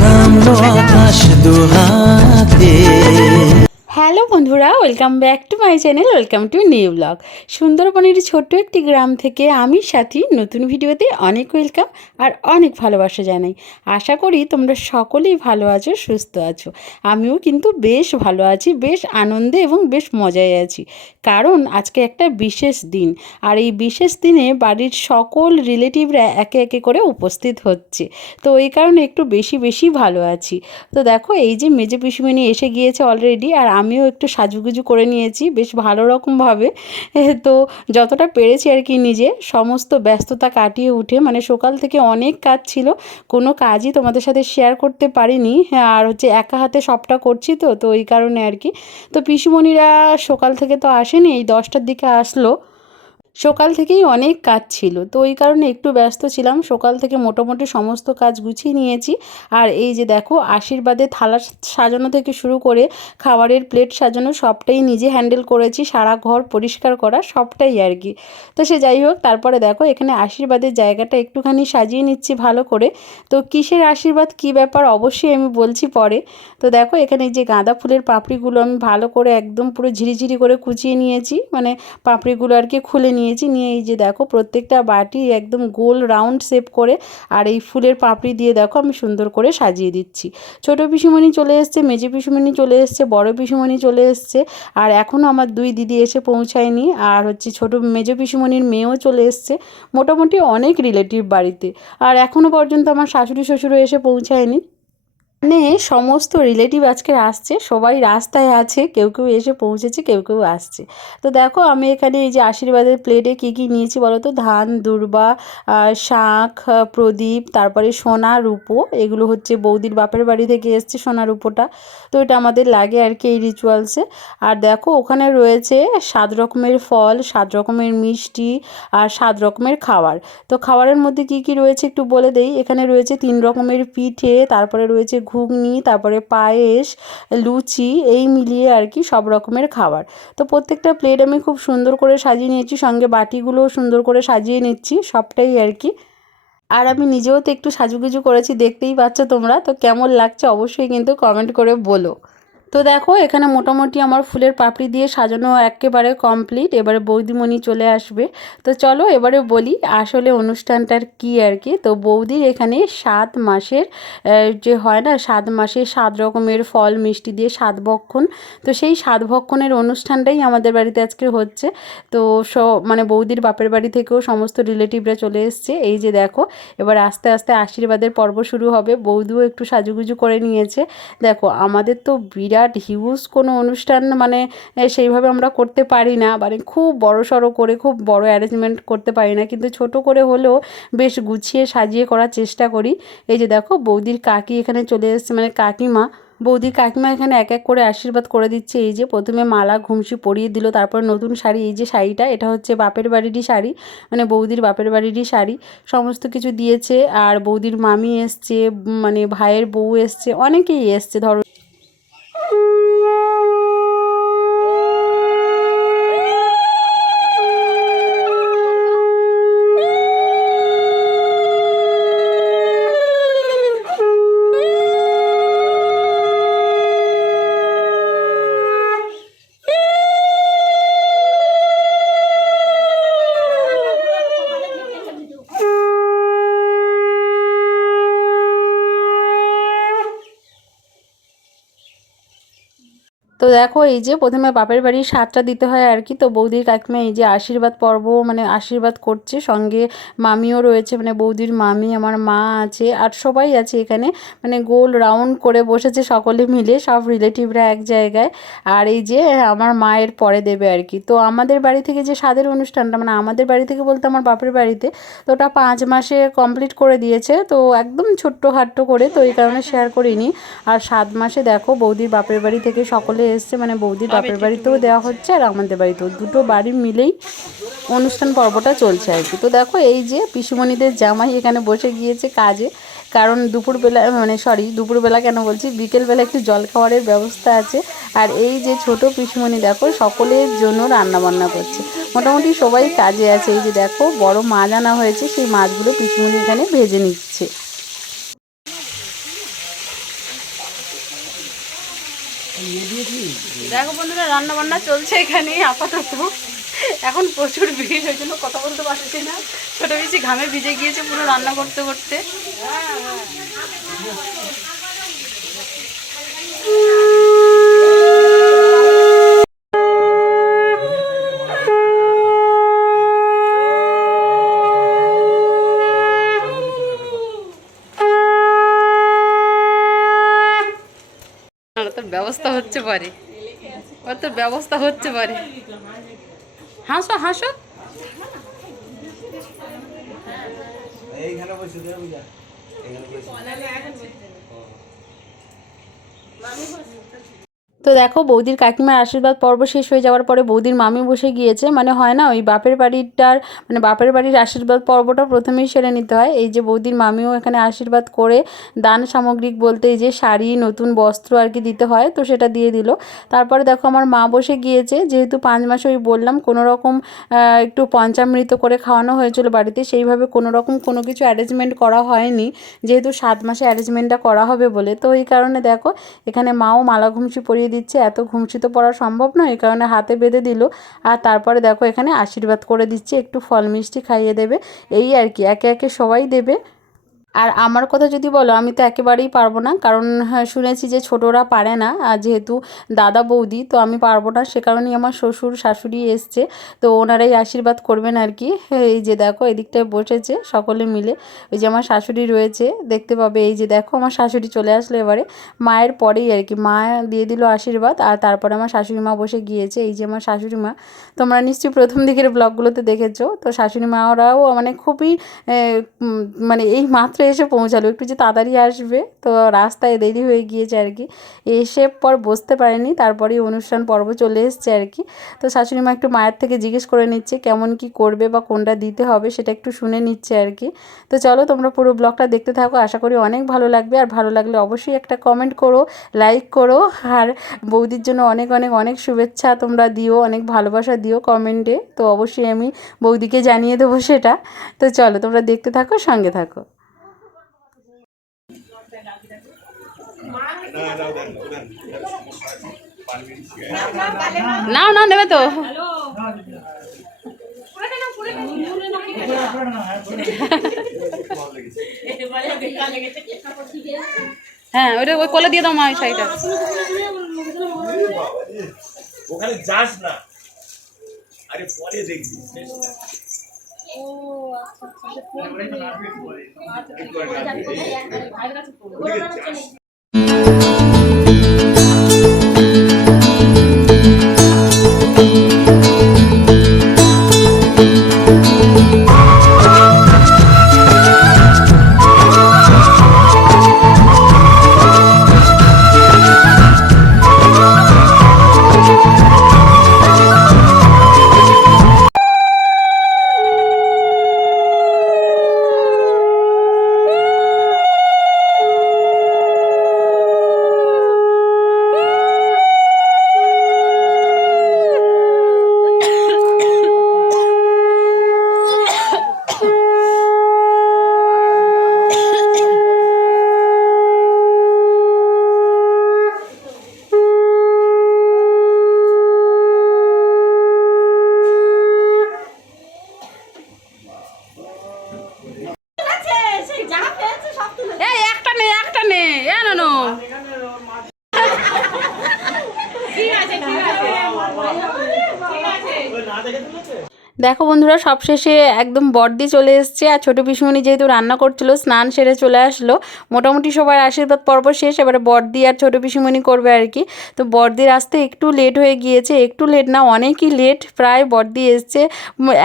নামলো আকাশ দুহাতে। হ্যালো বন্ধুরা, welcome back to my channel, welcome to new blog. সুন্দরবনের ছোট্ট একটি গ্রাম থেকে আমি সাথী, নতুন ভিডিওতে অনেক ওয়েলকাম আর অনেক ভালোবাসা জানাই। আশা করি তোমরা সকলেই ভালো আছো, সুস্থ আছো। আমিও কিন্তু বেশ ভালো আছি, বেশ আনন্দে এবং বেশ মজায় আছি। কারণ আজকে একটা বিশেষ দিন আর এই বিশেষ দিনে বাড়ির সকল রিলেটিভরা একে একে করে উপস্থিত হচ্ছে। তো এই কারণে একটু বেশি বেশি ভালো আছি। তো দেখো, এই যে মেজে পিসুমণি এসে গিয়েছে অলরেডি আর আমিও একটু সাজুগুজু করে নিয়েছি বেশ ভালো রকমভাবে তো যতটা পেরেছি আর কি নিজে সমস্ত ব্যস্ততা কাটিয়ে উঠে মানে সকাল থেকে অনেক কাজ ছিল কোনো কাজই তোমাদের সাথে শেয়ার করতে পারিনি হ্যাঁ, আর হচ্ছে একা হাতে সবটা করছি তো তো ওই কারণে আর কি। তো পিসুমণিরা সকাল থেকে তো আসেনি এই দশটার দিকে আসলো। সকাল থেকেই অনেক কাজ ছিল। তো ওই কারণে একটু ব্যস্ত ছিলাম। সকাল থেকে মোটামুটি সমস্ত কাজ গুছিয়ে নিয়েছি। আর এই যে দেখো, আশীর্বাদে থালা সাজানো থেকে শুরু করে খাবারের প্লেট সাজানো সবটাই নিজে হ্যান্ডেল করেছি। সারা ঘর পরিষ্কার করা সবটাই আর কি। তো সে যাই হোক, তারপরে দেখো, এখানে আশীর্বাদের জায়গাটা একটুখানি সাজিয়ে নিচ্ছি ভালো করে। তো কিসের আশীর্বাদ, কি ব্যাপার, অবশ্যই আমি বলছি পরে। তো দেখো, এখানে যে গাঁদা ফুলের পাপড়িগুলো আমি ভালো করে একদম পুরো ঝিরিঝিরি করে কুচিয়ে নিয়েছি। মানে পাপড়িগুলো আর কি খুলে নিয়েছি, নিয়ে এই যে দেখো প্রত্যেকটা বাটি একদম গোল রাউন্ড শেপ করে আর এই ফুলের পাপড়ি দিয়ে দেখো আমি সুন্দর করে সাজিয়ে দিচ্ছি। ছোটো পিসুমণি চলে এসছে, মেজে পিসুমণি চলে এসছে, বড় পিসুমণি চলে এসছে আর এখনও আমার দুই দিদি এসে পৌঁছায়নি আর হচ্ছে ছোটো মেজো পিসুমণির মেয়েও চলে এসছে, মোটামুটি অনেক রিলেটিভ বাড়িতে। আর এখনও পর্যন্ত আমার শাশুড়ি, শ্বশুরও এসে পৌঁছায়নি। মানে সমস্ত রিলেটিভ আজকে আসছে, সবাই রাস্তায় আছে, কেউ কেউ এসে পৌঁছেছে, কেউ কেউ আসছে। তো দেখো আমি এখানে এই যে আশীর্বাদের প্লেটে কী কী নিয়েছি বলো তো? ধান, দুর্বা শাঁখ প্রদীপ, তারপরে সোনা, রূপো, এগুলো হচ্ছে বৌদির বাপের বাড়ি থেকে এসছে সোনা, রূপোটা। তো এটা আমাদের লাগে আর কি এই রিচুয়ালসে আর দেখো ওখানে রয়েছে সাত রকমের ফল, সাত রকমের মিষ্টি আর সাত রকমের খাবার। তো খাবারের মধ্যে কি কি রয়েছে একটু বলে দেই? এখানে রয়েছে তিন রকমের পিঠে, তারপরে রয়েছে ঘুগনি, তারপরে পায়েস, লুচি, এই মিলিয়ে আর কি সব রকমের খাবার। তো প্রত্যেকটা প্লেট আমি খুব সুন্দর করে সাজিয়ে নিয়েছি, সঙ্গে বাটিগুলোও সুন্দর করে সাজিয়ে নিচ্ছি, সবটাই আর কি। আর আমি নিজেও তো একটু সাজুগুজু করেছি, দেখতেই পাচ্ছ তোমরা। তো কেমন লাগছে অবশ্যই কিন্তু কমেন্ট করে বলো। তো দেখো, এখানে মোটামুটি আমার ফুলের পাপড়ি দিয়ে সাজানো একেবারে কমপ্লিট এবারে বৌদিমণি চলে আসবে। তো চলো এবারে বলি আসলে অনুষ্ঠানটার কি আর কি। তো বৌদির এখানে সাত মাসের যে হয় না, সাত মাসে সাত রকমের ফল, মিষ্টি দিয়ে সাত ভক্ষণ। তো সেই সাত ভক্ষণের অনুষ্ঠানটাই আমাদের বাড়িতে আজকে হচ্ছে। তো স মানে বৌদির বাপের বাড়ি থেকেও সমস্ত রিলেটিভরা চলে এসছে। এই যে দেখো, এবার আস্তে আস্তে আশীর্বাদের পর্ব শুরু হবে। বৌদিও একটু সাজুগুজু করে নিয়েছে। দেখো, আমাদের তো বিরাট হিউজ কোনো অনুষ্ঠান মানে সেইভাবে আমরা করতে পারি না। মানে খুব বড় সড়ো করে, খুব বড় অ্যারেঞ্জমেন্ট করতে পারি না। কিন্তু ছোট করে হলেও বেশ গুছিয়ে সাজিয়ে করার চেষ্টা করি। এই যে দেখো, বৌদির কাকি এখানে চলে এসেছে মানে কাকিমা। বৌদির কাকিমা এখানে এক এক করে আশীর্বাদ করে দিচ্ছে। এই যে প্রথমে মালা, ঘুমসি পরিয়ে দিল, তারপর নতুন শাড়ি, এই যে শাড়িটা, এটা হচ্ছে বাপের বাড়িরই শাড়ি মানে বৌদির বাপের বাড়িরই শাড়ি। সমস্ত কিছু দিয়েছে, আর বৌদির মামি এসছে মানে ভাইয়ের বউ এসছে, অনেকেই এসছে, ধরো তো দেখো, এই যে প্রথমে বাপের বাড়ির স্বাদটা দিতে হয় আর কি। তো বৌদির কাকিমা এই যে আশীর্বাদ পর্ব মানে আশীর্বাদ করছে। সঙ্গে মামিও রয়েছে মানে বৌদির মামি, আমার মা আছে, আর সবাই আছে এখানে। মানে গোল রাউন্ড করে বসেছে সকলে মিলে, সব রিলেটিভরা এক জায়গায়। আর এই যে আমার মায়ের পরে দেবে আর কি। তো আমাদের বাড়ি থেকে যে স্বাদের অনুষ্ঠানটা মানে আমাদের বাড়ি থেকে বলতে আমার বাপের বাড়িতে, তো ওটা পাঁচ মাসে কমপ্লিট করে দিয়েছে। তো একদম ছোট্ট খাট্ট করে, তো এই কারণে শেয়ার করিনি। আর সাত মাসে দেখো, বৌদির বাপের বাড়ি থেকে সকলে এসছে মানে বৌদির বাপের বাড়িতেও দেওয়া হচ্ছে আর আমাদের বাড়িতেও। দুটো বাড়ি মিলেই অনুষ্ঠান পর্বটা চলছে আর কি। তো দেখো এই যে পিসুমণিদের জামাই এখানে বসে গিয়েছে কাজে। কারণ দুপুরবেলা মানে সরি দুপুরবেলা কেন বলছি? বিকেলবেলা একটু জল খাওয়ারের ব্যবস্থা আছে। আর এই যে ছোট পিসুমণি দেখো সকলের জন্য রান্না বান্না করছে। মোটামুটি সবাই কাজে আছে। এই যে দেখো বড় মাছ আনা হয়েছে সেই মাছগুলো পিসুমণি এখানে ভেজে নিচ্ছে। দেখো বন্ধুরা রান্না বান্না চলছে এখানে, আপাতত। এখন প্রচুর ভিড়, ওই জন্য কথা বলতে পারছি না। ছোটো বেশি ঘামে ভিজে গিয়েছে পুরো রান্না করতে করতে। তোর ব্যবস্থা হচ্ছে পারে ওর তোর ব্যবস্থা হচ্ছে পারে হাসো হাসো। এইখানে বসে দেবে বুঝা এখানে বসে তো দেখো, বৌদির কাকিমার আশীর্বাদ পর্ব শেষ হয়ে যাওয়ার পরে বৌদির মামি বসে গিয়েছে। মানে হয় না, ওই বাপের বাড়িটার মানে বাপের বাড়ির আশীর্বাদ পর্বটা প্রথমেই সেরে নিতে হয়। এই যে বৌদির মামিও এখানে আশীর্বাদ করে দান সামগ্রিক বলতে এই যে শাড়ি, নতুন বস্ত্র আর কি দিতে হয়, তো সেটা দিয়ে দিল। তারপরে দেখো, আমার মা বসে গিয়েছে। যেহেতু পাঁচ মাসে ওই বললাম, কোনো রকম একটু পঞ্চামৃত করে খাওয়ানো হয়েছিল বাড়িতে, সেইভাবে কোনো রকম কোনো কিছু অ্যারেঞ্জমেন্ট করা হয়নি। যেহেতু সাত মাসে অ্যারেঞ্জমেন্টটা করা হবে বলে, তো এই কারণে দেখো, এখানে মাও মালা ঘুমসি পরিয়ে দিচ্ছে, এত ঘুমসি তো পড়া সম্ভব নয়, এই কারণে হাতে বেঁধে দিল। আর তারপরে দেখো এখানে আশীর্বাদ করে দিচ্ছে, একটু ফল মিষ্টি খাইয়ে দেবে, এই আর কি, একে একে সবাই দেবে। আর আমার কথা যদি বলো আমি তো একেবারেই পারব না। কারণ হ্যাঁ, শুনেছি যে ছোটরা পারে না। আর যেহেতু দাদা বৌদি তো আমি পারব না। সে কারণেই আমার শ্বশুর শাশুড়ি এসছে। তো ওনারাই আশীর্বাদ করবেন আর কি। এই যে দেখো এদিকটায় বসেছে সকলে মিলে। ওই যে আমার শাশুড়ি রয়েছে দেখতে পাবে। এই যে দেখো আমার শাশুড়ি চলে আসলো এবারে। মায়ের পরেই আর কি। মা দিয়ে দিল আশীর্বাদ আর তারপরে আমার শাশুড়ি মা বসে গিয়েছে। এই যে আমার শাশুড়ি মা তোমরা নিশ্চয়ই প্রথম দিকের ব্লগগুলোতে দেখেছ। তো শাশুড়ি মারাও মানে খুবই মানে এই মাত্র এসে পৌঁছালো, একটু যে তাড়াতাড়ি আসবে। তো রাস্তায় দেরি হয়ে গিয়েছে আর কি। এসে পর বসতে পারেনি, তারপরেই অনুষ্ঠান পর্ব চলে এসছে আর কি। তো শাশুড়ি মা একটু মায়ের থেকে জিজ্ঞেস করে নিচ্ছে, কেমন কি করবে বা কোনটা দিতে হবে সেটা একটু শুনে নিচ্ছে আর কি। তো চলো তোমরা পুরো ব্লগটা দেখতে থাকো, আশা করি অনেক ভালো লাগবে। আর ভালো লাগলে অবশ্যই একটা কমেন্ট করো লাইক করো। আর বৌদির জন্য অনেক অনেক অনেক শুভেচ্ছা তোমরা দিও, অনেক ভালোবাসা দিও কমেন্টে তো অবশ্যই আমি বৌদিকে জানিয়ে দেবো সেটা। তো চলো তোমরা দেখতে থাকো, সঙ্গে থাকো। নাও নাও নেবে তো। হ্যাঁ ওইটা ওই কোলে দিয়ে দাও মা ওই শাড়িটা। ওখানে যাস না। আরে পরে দেখবি শেষটা। ওদিকে সবশেষে একদম বর্দি চলে এসছে আর ছোটো পিসুমণি যেহেতু রান্না করছিল, স্নান সেরে চলে আসলো। মোটামুটি সবার আশীর্বাদ পর্ব শেষ, এবারে বর্দি আর ছোটো পিসুমণি করবে আর কি। তো বর্দির আসতে একটু লেট হয়ে গিয়েছে, একটু লেট না, অনেকই লেট প্রায় বর্দি এসছে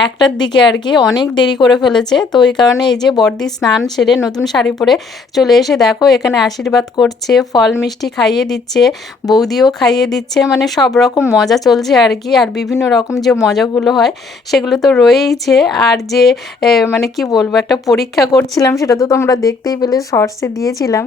একটার দিকে আর কি, অনেক দেরি করে ফেলেছে। তো এই কারণে এই যে বর্দি স্নান সেরে নতুন শাড়ি পরে চলে এসে দেখো, এখানে আশীর্বাদ করছে, ফল মিষ্টি খাইয়ে দিচ্ছে, বৌদিও খাইয়ে দিচ্ছে মানে সব রকম মজা চলছে আর কি। আর বিভিন্ন রকম যে মজাগুলো হয়, সেগুলো তো রয়েইছে আর যে মানে কি বলব, একটা পরীক্ষা করছিলাম সেটা তো তোমরা দেখতেই পেলে শর্টসে দিয়েছিলাম।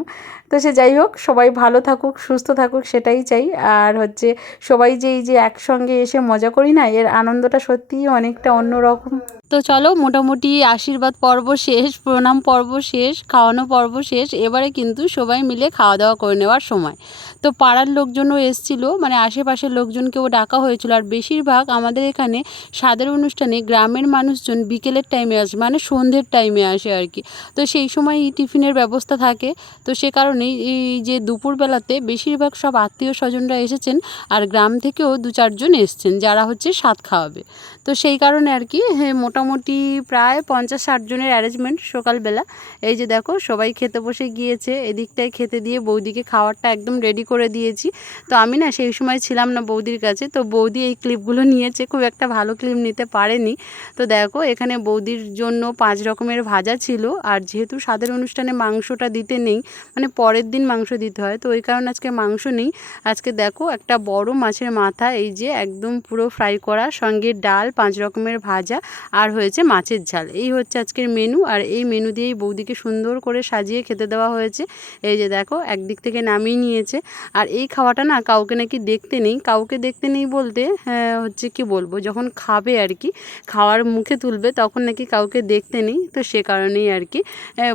তো সে যাই হোক, সবাই ভালো থাকুক, সুস্থ থাকুক, সেটাই চাই। আর হচ্ছে সবাই যে এই যে একসঙ্গে এসে মজা করি না, এর আনন্দটা সত্যিই অনেকটা অন্যরকম। তো চলো মোটামুটি আশীর্বাদ পর্ব শেষ প্রণাম পর্ব শেষ খাওয়ানো পর্ব শেষ এবারে কিন্তু সবাই মিলে খাওয়া দাওয়া করে নেওয়ার সময়। তো পাড়ার লোকজনও এসছিল মানে আশেপাশের লোকজনকেও ডাকা হয়েছিল আর বেশিরভাগ আমাদের এখানে স্বাদের অনুষ্ঠানে গ্রামের মানুষজন বিকেলের টাইমে আসে মানে সন্ধ্যের টাইমে আসে আর কি। তো সেই সময় টিফিনের ব্যবস্থা থাকে। তো সে কারণেই এই যে দুপুরবেলাতে বেশিরভাগ সব আত্মীয় স্বজনরা এসেছেন আর গ্রাম থেকেও দু চারজন এসছেন যারা হচ্ছে স্বাদ খাওয়াবে। তো সেই কারণে আর কি হ্যাঁ, মোটামুটি প্রায় পঞ্চাশ ষাট জনের অ্যারেঞ্জমেন্ট সকালবেলা। এই যে দেখো, সবাই খেতে বসে গিয়েছে, এদিকটায় খেতে দিয়ে বৌদিকে খাওয়ারটা একদম রেডি করে দিয়েছি। তো আমি না সেই সময় ছিলাম না বৌদির কাছে, তো বৌদি এই ক্লিপগুলো নিয়েছে, খুব একটা ভালো ক্লিপ নিতে পারেনি। তো দেখো, এখানে বৌদির জন্য পাঁচ রকমের ভাজা ছিল, আর যেহেতু স্বাদের অনুষ্ঠানে মাংসটা দিতে নেই মানে পরের দিন মাংস দিতে হয়, তো ওই কারণে আজকে মাংস নেই। আজকে দেখো, একটা বড় মাছের মাথা, এই যে একদম পুরো ফ্রাই করা, সঙ্গে ডাল, পাঁচ রকমের ভাজা, আর হয়েছে মাছের ঝাল। এই হচ্ছে আজকের মেনু আর এই মেনু দিয়েই বৌদিকে সুন্দর করে সাজিয়ে খেতে দেওয়া হয়েছে। এই যে দেখো একদিক থেকে নামিয়ে নিয়েছে। আর এই খাওয়াটা না কাউকে নাকি দেখতে নেই। কাউকে দেখতে নেই বলতে হ্যাঁ, হচ্ছে কি বলব যখন খাবে আর কি খাওয়ার মুখে তুলবে তখন নাকি কাউকে দেখতে নেই। তো সে কারণেই আর কি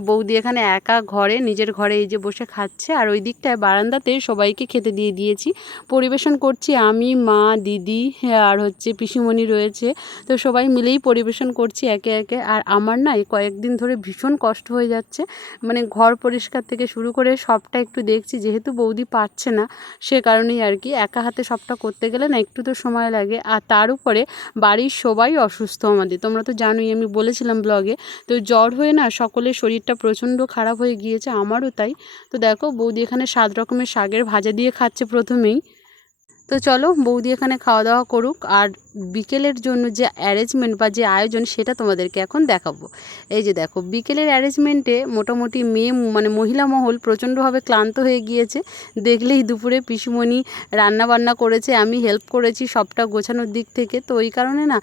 বৌদি এখানে একা ঘরে নিজের ঘরে এই যে বসে খাচ্ছে। আর ওই দিকটায় বারান্দাতে সবাইকে খেতে দিয়ে দিয়েছি। পরিবেশন করছি আমি মা দিদি হ্যাঁ, আর হচ্ছে পিসিমণি রয়েছে। তো সবাই মিলেই পরিবেশন করছি একে একে। আর আমার না কয়েকদিন ধরে ভীষণ কষ্ট হয়ে যাচ্ছে। মানে ঘর পরিষ্কার থেকে শুরু করে সবটা একটু দেখছি, যেহেতু বৌদি পারছে না, সে কারণেই আর কি। একা হাতে সবটা করতে গেলে না একটু তো সময় লাগে। আর তার উপরে বাড়ির সবাই অসুস্থ আমাদের। তোমরা তো জানোই, আমি বলেছিলাম ব্লগে। তো জ্বর হয়ে না সকলের শরীরটা প্রচণ্ড খারাপ হয়ে গিয়েছে, আমারও তাই। তো দেখো বৌদি এখানে সাত রকমের শাকের ভাজা দিয়ে খাচ্ছে প্রথমেই। তো চলো বৌদি এখানে খাওয়া দাওয়া করুক আর বিকেলের জন্য যে অ্যারেঞ্জমেন্ট বা যে আয়োজন সেটা তোমাদেরকে এখন দেখাবো। এই যে দেখো বিকেলের অ্যারেঞ্জমেন্টে মোটামুটি মেয়ে মানে মহিলা মহল প্রচণ্ডভাবে ক্লান্ত হয়ে গিয়েছে। দেখলেই দুপুরে পিসুমণি রান্না বান্না করেছে আমি হেল্প করেছি সবটা গোছানোর দিক থেকে। তো ওই কারণে না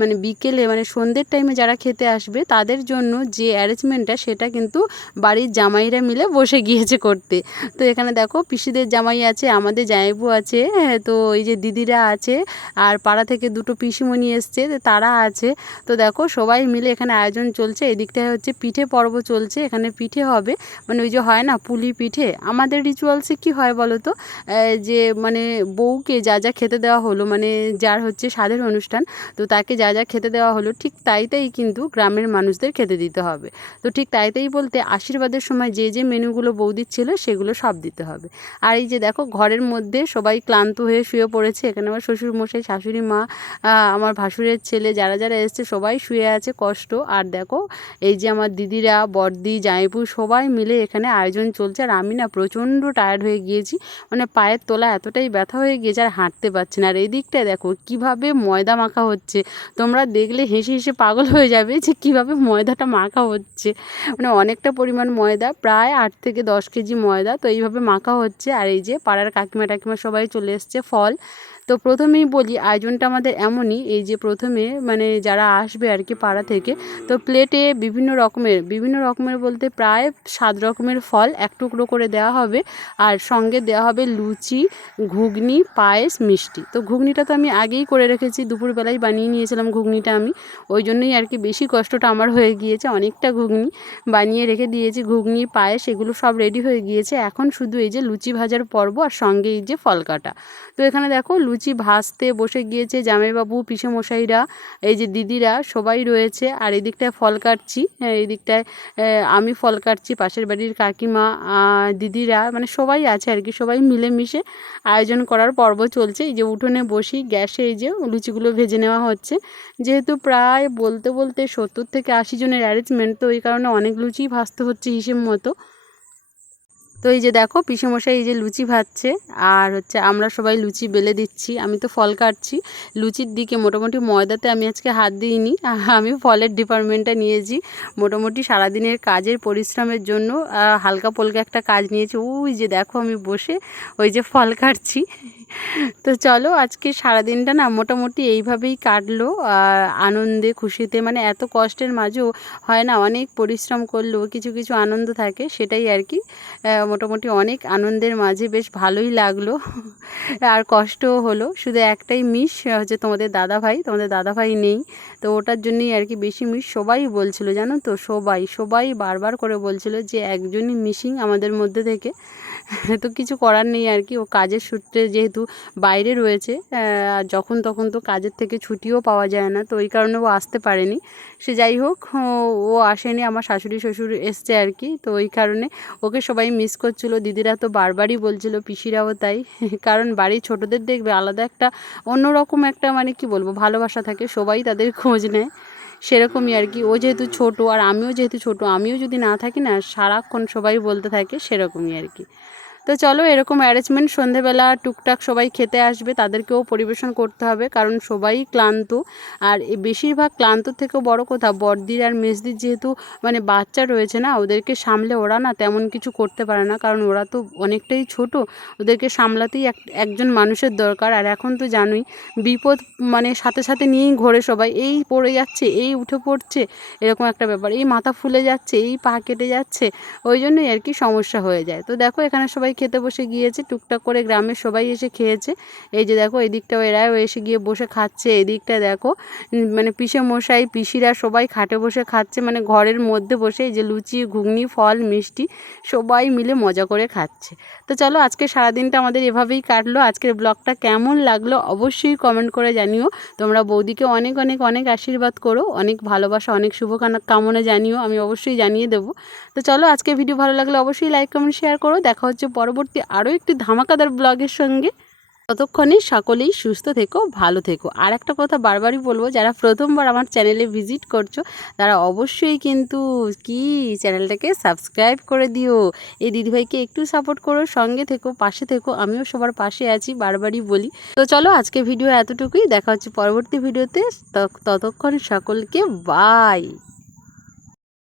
মানে বিকেলে মানে সন্ধ্যের টাইমে যারা খেতে আসবে তাদের জন্য যে অ্যারেঞ্জমেন্টটা সেটা কিন্তু বাড়ির জামাইরা মিলে বসে গিয়েছে করতে। তো এখানে দেখো পিসিদের জামাই আছে আমাদের জামাইবু আছে হ্যাঁ, তো এই যে দিদিরা আছে আর পাড়া থেকে দুটো পিসিমণি এসছে তারা আছে। তো দেখো সবাই মিলে এখানে আয়োজন চলছে। এদিকটায় হচ্ছে পিঠে পর্ব চলছে, এখানে পিঠে হবে। মানে ওই যে হয় না, পুলি পিঠে? আমাদের রিচুয়ালসে কি হয় বলো তো? যে মানে বউকে যা যা খেতে দেওয়া হলো মানে যার হচ্ছে স্বাদের অনুষ্ঠান, তো তাকে যা যা খেতে দেওয়া হলো, ঠিক তাই তাই কিন্তু গ্রামের মানুষদের খেতে দিতে হবে। তো ঠিক তাই তাই বলতে আশীর্বাদের সময় যে যে মেনুগুলো বৌদির ছিল, সেগুলো সব দিতে হবে। আর এই যে দেখো, ঘরের মধ্যে সবাই ক্লান্ত হয়ে শুয়ে পড়েছে। এখানে আমার শ্বশুর মশাই শাশুড়ি মা আমার ভাসুরের ছেলে যারা যারা এসছে সবাই শুয়ে আছে কষ্ট। আর দেখো, এই যে আমার দিদিরা, বড়দি জামাইপু সবাই মিলে এখানে আয়োজন চলছে। আর আমি না প্রচণ্ড টায়ার্ড হয়ে গিয়েছি। মানে পায়ের তোলা এতটাই ব্যথা হয়ে গিয়েছে আর হাঁটতে পারছি না। আর এই দিকটায় দেখো, কীভাবে ময়দা মাখা হচ্ছে। তোমরা দেখলে হেসে হেসে পাগল হয়ে যাবে যে কীভাবে ময়দাটা মাখা হচ্ছে। মানে অনেকটা পরিমাণ ময়দা, প্রায় আট থেকে দশ কেজি ময়দা তো এইভাবে মাখা হচ্ছে। আর এই যে পাড়ার কাকিমা টাকিমা সবাই চলে এসছে। ফল তো প্রথমেই বলি, আয়োজনটা আমাদের এমনই, এই যে প্রথমে মানে যারা আসবে আর কি পাড়া থেকে, তো প্লেটে বিভিন্ন রকমের বিভিন্ন রকমের বলতে প্রায় সাত রকমের ফল এক টুকরো করে দেওয়া হবে। আর সঙ্গে দেওয়া হবে লুচি, ঘুগনি, পায়েস, মিষ্টি। তো ঘুগনিটা তো আমি আগেই করে রেখেছি, দুপুরবেলায় বানিয়ে নিয়েছিলাম ঘুগনিটা আমি। ওই জন্যই আর কি বেশি কষ্টটা আমার হয়ে গিয়েছে, অনেকটা ঘুগনি বানিয়ে রেখে দিয়েছি, ঘুগনি, পায়েস, এগুলো সব রেডি হয়ে গিয়েছে। এখন শুধু এই যে লুচি ভাজার পর্ব আর সঙ্গে এই যে ফল কাটা। তো এখানে দেখো লুচি ভাজতে বসে গিয়েছে জামাইবাবু, পিসেমশাইরা, এই যে দিদিরা সবাই রয়েছে। আর এদিকটায় ফল কাটছি হ্যাঁ এই দিকটায় আমি ফল কাটছি, পাশের বাড়ির কাকিমা দিদিরা মানে সবাই আছে আর কি, সবাই মিলেমিশে আয়োজন করার পর্ব চলছে। এই যে উঠোনে বসি, গ্যাসে এই যে লুচিগুলো ভেজে নেওয়া হচ্ছে। যেহেতু প্রায় বলতে বলতে সত্তর থেকে আশি জনের অ্যারেঞ্জমেন্ট তো এই কারণে অনেক লুচিই ভাজতে হচ্ছে হিসেব মতো। তো এই যে দেখো পিসেমশাই এই যে লুচি ভাজছে, আর হচ্ছে আমরা সবাই লুচি বেলে দিচ্ছি। আমি তো ফল কাটছি। লুচির দিকে মোটামুটি ময়দাতে আমি আজকে হাত দিইনি, আমি ফলের ডিপার্টমেন্টটা নিয়েছি। মোটামুটি সারাদিনের কাজের পরিশ্রমের জন্য হালকা পলকা একটা কাজ নিয়েছি। ওই যে দেখো আমি বসে ওই যে ফল কাটছি। তো চলো আজকে সারাদিনটা না মোটামুটি এইভাবেই কাটলো। আর আনন্দে, খুশিতে মানে এত কষ্টের মাঝেও হয় না, অনেক পরিশ্রম করলেও কিছু কিছু আনন্দ থাকে, সেটাই আর কি। মোটামুটি অনেক আনন্দের মাঝে বেশ ভালোই লাগল। আর কষ্টও হলো, শুধু একটাই মিস হচ্ছে তোমাদের দাদা ভাই তোমাদের দাদা ভাই নেই, তো ওটার জন্যই আর কি বেশি মিস সবাই বলছিল, জানো তো? সবাই সবাই বারবার করে বলছিল যে একজনই মিসিং আমাদের মধ্যে থেকে। তো কিছু করার নেই আর কি। ও কাজের সূত্রে যেহেতু বাইরে রয়েছে আর যখন তখন তো কাজের থেকে ছুটিও পাওয়া যায় না, তো ওই কারণে ও আসতে পারেনি। সে যাই হোক, ও- আসেনি, আমার শাশুড়ি শ্বশুর এসছে আর কি, তো ওই কারণে ওকে সবাই মিস করছিল। দিদিরা তো বারবারই বলছিল, পিসিরাও তাই। কারণ বাড়ির ছোটদের দেখবে আলাদা একটা অন্যরকম একটা মানে কি বলব, ভালোবাসা থাকে, সবাই তাদের খোঁজ নেয়। সেরকমই আর কি। ও যেহেতু ছোট আর আমিও যেহেতু ছোট, আমিও যদি না থাকি না, সারাক্ষণ সবাই বলতে থাকে সেরকমই আর কি। তো চলো এরকম অ্যারেঞ্জমেন্ট সন্ধেবেলা টুকটাক সবাই খেতে আসবে, তাদেরকেও পরিবেশন করতে হবে, কারণ সবাই ক্লান্ত। আর বেশিরভাগ ক্লান্ত থেকেও বড় কথা, বড়দির আর মেজদির যেহেতু মানে বাচ্চা রয়েছে না, ওদেরকে সামলে ওরা না তেমন কিছু করতে পারে না, কারণ ওরা তো অনেকটাই ছোট। ওদেরকে সামলাতেই এক, একজন মানুষের দরকার। আর এখন তো জানোই, বিপদ মানে সাথে সাথে নিয়েই ঘোরে সবাই, এই পড়ে যাচ্ছে, এই উঠে পড়ছে, এরকম একটা ব্যাপার। এই মাথা ফুলে যাচ্ছে, এই পা কেটে যাচ্ছে, ওই জন্যই আর কি সমস্যা হয়ে যায়। তো দেখো এখানে সবাই খেতে বসে গিয়েছে, টুকটাক করে গ্রামের সবাই এসে খেয়েছে। এই যে দেখো, এদিকটাও এরাও এসে গিয়ে বসে খাচ্ছে, এদিকটা দেখো মানে পিসে মশাই পিসিরা সবাই খাটে বসে খাচ্ছে মানে ঘরের মধ্যে বসে এই যে লুচি, ঘুগনি, ফল, মিষ্টি, সবাই মিলে মজা করে খাচ্ছে। তো চলো, আজকে সারাদিনটা আমাদের এভাবেই কাটলো। আজকের ব্লগটা কেমন লাগল অবশ্যই কমেন্ট করে জানিও। তোমরা বৌদিকে অনেক অনেক অনেক আশীর্বাদ করো, অনেক ভালোবাসা, অনেক শুভকামনা কামনা জানিও, আমি অবশ্যই জানিয়ে দেবো। তো চলো, আজকে ভিডিও ভালো লাগলে অবশ্যই লাইক কমেন্ট শেয়ার করো। দেখা হচ্ছে পরবর্তী আরও একটি ধামাকাদার ব্লগের সঙ্গে ততক্ষণে সকলেই সুস্থ থেকো, ভালো থেকো। আর একটা কথা বারবারই বলব, যারা প্রথমবার আমার চ্যানেলে ভিজিট করছ, তারা অবশ্যই কিন্তু কি চ্যানেলটাকে সাবস্ক্রাইব করে দিও। এই দিদিভাইকে একটু সাপোর্ট করো, সঙ্গে থেকো, পাশে থেকো, আমিও সবার পাশে আছি, বারবারই বলি। তো চলো আজকে ভিডিও এতটুকুই, দেখা হচ্ছে পরবর্তী ভিডিওতে ততক্ষণ সকলকে বাই